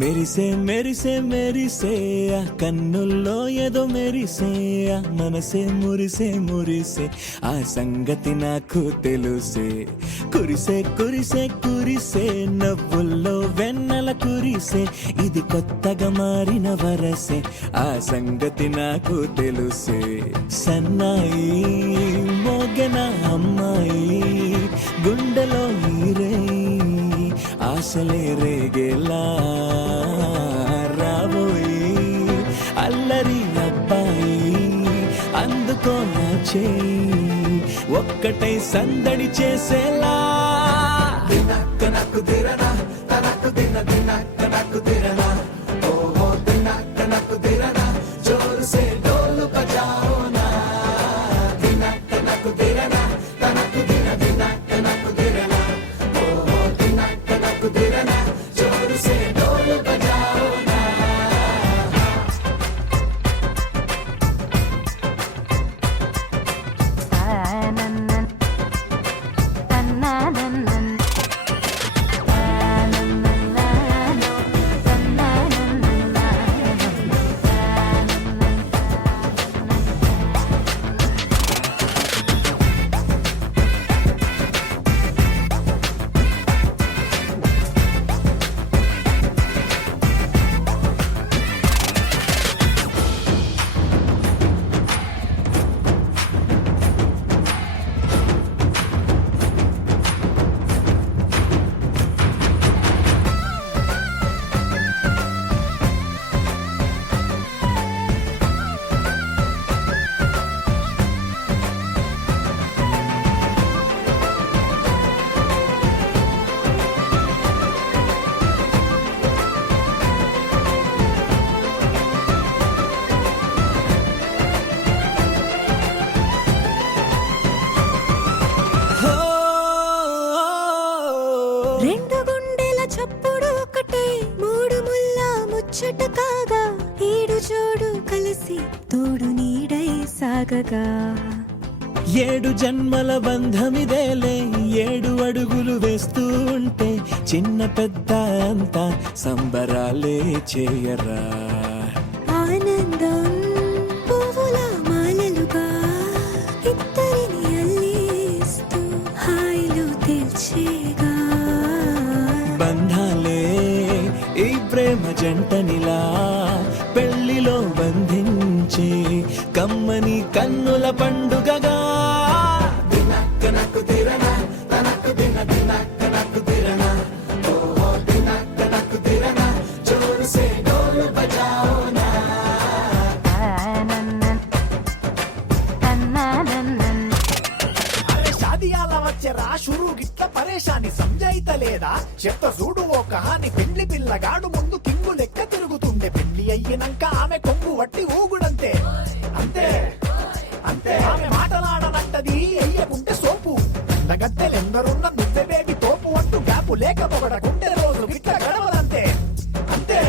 మెరిసే మెరిసే మెరిసే ఆ కన్నుల్లో ఏదో మెరిసే ఆ మనసే మురిసే మురిసే ఆ సంగతి నాకు తెలుసే. కురిసే కురిసే కురిసే నవ్వుల్లో వెన్నెల కురిసే ఇది కొత్తగా మారిన వరసే ఆ సంగతి నాకు తెలుసే. సన్నాయి మోగెన అమ్మాయి గుండెలో నీరే ఆశలే రేగేలా రాబోయి అల్లరి అబ్బాయి అందుకో నా చేయి ఒక్కటై సందడి చేసేలా. దినక్క నక్కు దిరనా తనకు దిన దినక్క నక్కు దిరనా ఓహో దినక్క నక్కు దిరనా జోరు సే డోలు బజాओ నా. దినక్క నక్కు దిరనా తనకు దిన దినక్క నక్కు దిరనా ఓహో దినక్క నక్కు దిరనా జోరు సే డోలు బజాओ నా. రెండు గుండెల చప్పుడు ఒకటే మూడు ముల్ల ముచ్చట కాగా ఏడు జోడు కలిసి తోడు నీడై సాగగా. ఏడు జన్మల బంధమిదేలే ఏడు అడుగులు వేస్తూ ఉంటే చిన్న పెద్ద అంతా సంబరాలే చేయరా. ఆనందం పువ్వుల మాలలుగా ఇద్దరిని అల్లేస్తూ హాయిలో తేల్చేగా. బంధాలే ఈ ప్రేమ జంటనిలా పెళ్లిలో బంధించి కమ్మని కన్నుల పండుగగా. దినక్క నక్కు దిరనా తనకు దిన దినక్క నక్కు దిరనా ఓహో దినక్క నక్కు దిరనా జోరు సే డోలు బజాओ నా. అరే షాదియాల వచ్చెరా షురూ గిట్ల పరేషాని సంజాయితలేదా చెత్త చూడు ఓ కహాని. పెండ్లి పిల్లగాడు ముందు కింగు లెక్క తిరుగుతుండే పెళ్లి అయ్యినాక ఆమె కొంగు వట్టి ఊగుడంతే. అంతే అంతే ఆమె మాటలాడనంటది అయ్యకుంటే సోపు గద్దెలెందరున్న నువ్వే బేబీ తోపు అంటూ గ్యాపు లేక పొగడకుంటే రోజు గిట్ల గడవదంతే. అంతే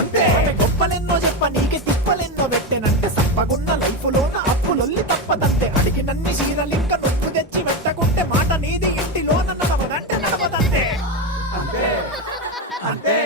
అంతే ఆమె గొప్పలెన్నో చెప్ప నీకే తిప్పలెన్నో పెట్టెనంటే సప్పగున్న లైఫ్ లోన అప్పులొల్లి తప్పదంతే. అడిగినన్ని చీరలింక నొప్పు తెచ్చి పెట్టకుంటే మాట నీది ఇంటిలోన నడవదంటే నడవదంతే. అంతే అంతే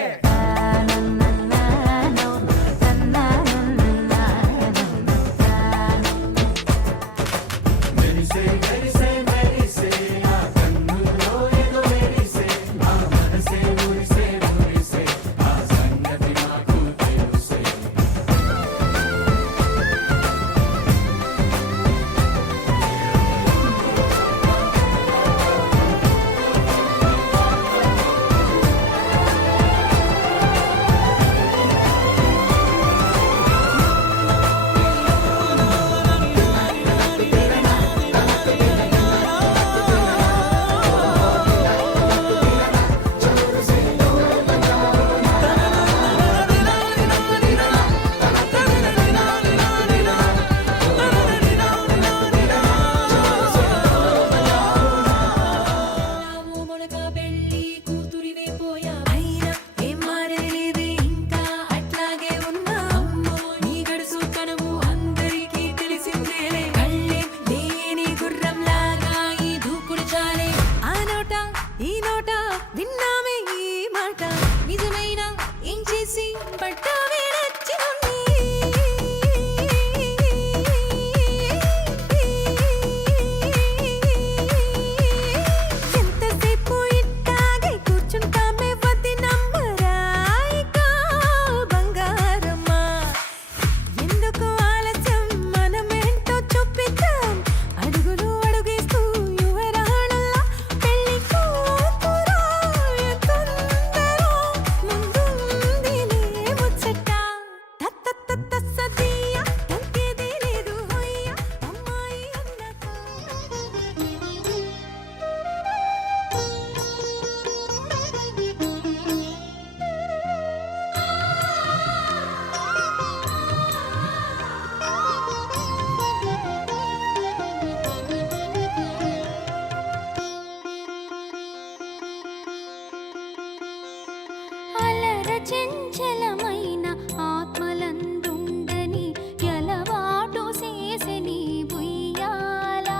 చెంచలమైన ఆత్మలందుండని ఎలవాటు చేసెని ఉయ్యాల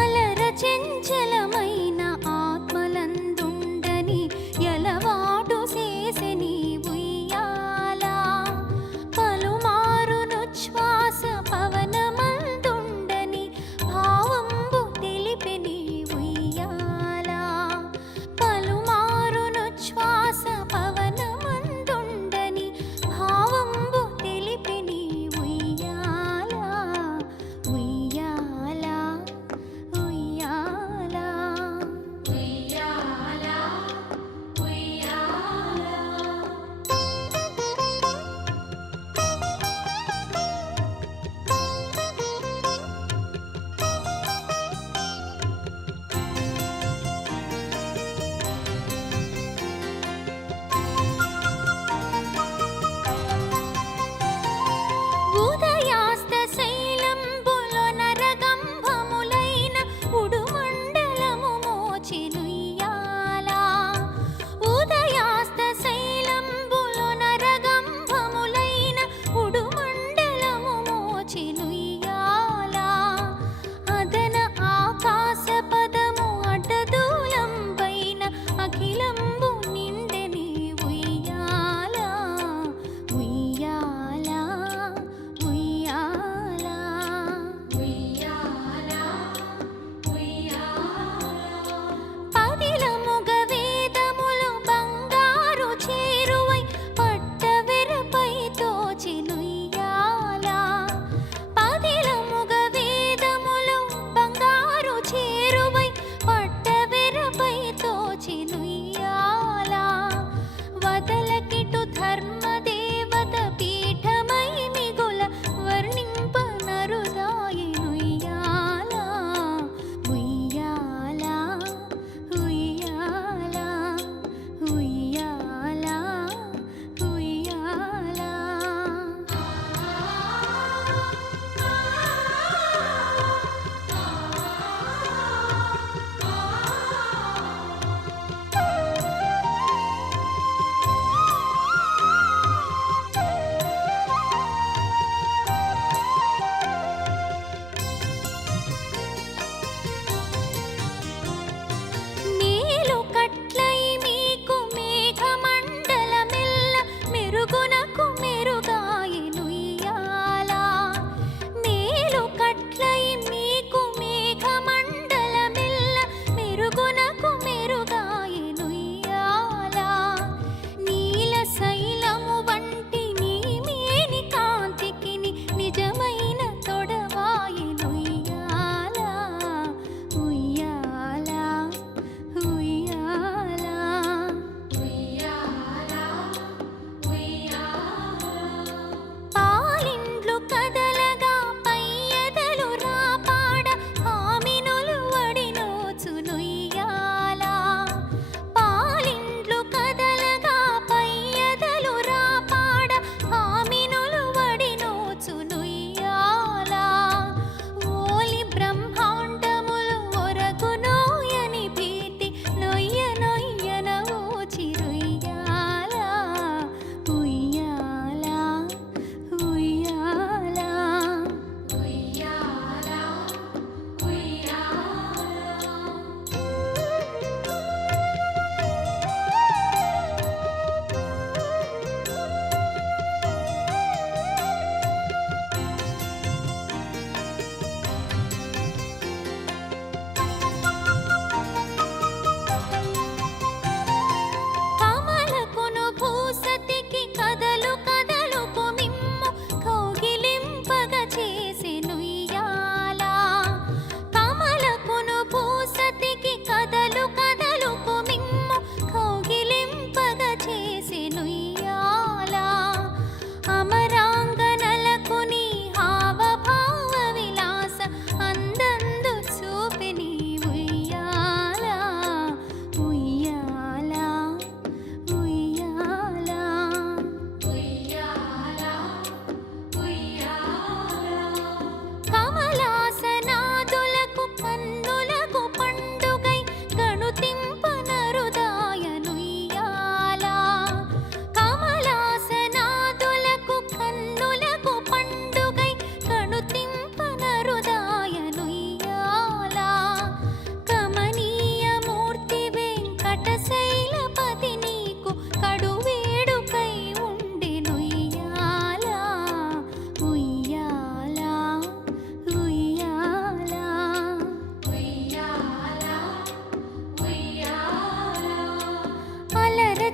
అలర చెంచలమైన ఆత్మలందుండని ఎలవాటు చేసెని ఉయ్యాల పలుమారునుచ్ఛ్వాస పవనమందుండని భావంబు తెలిపెని ఉయ్యాల పలుమారునుచ్ఛ్వాస పవనమందుండని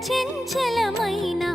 చెంచలమైన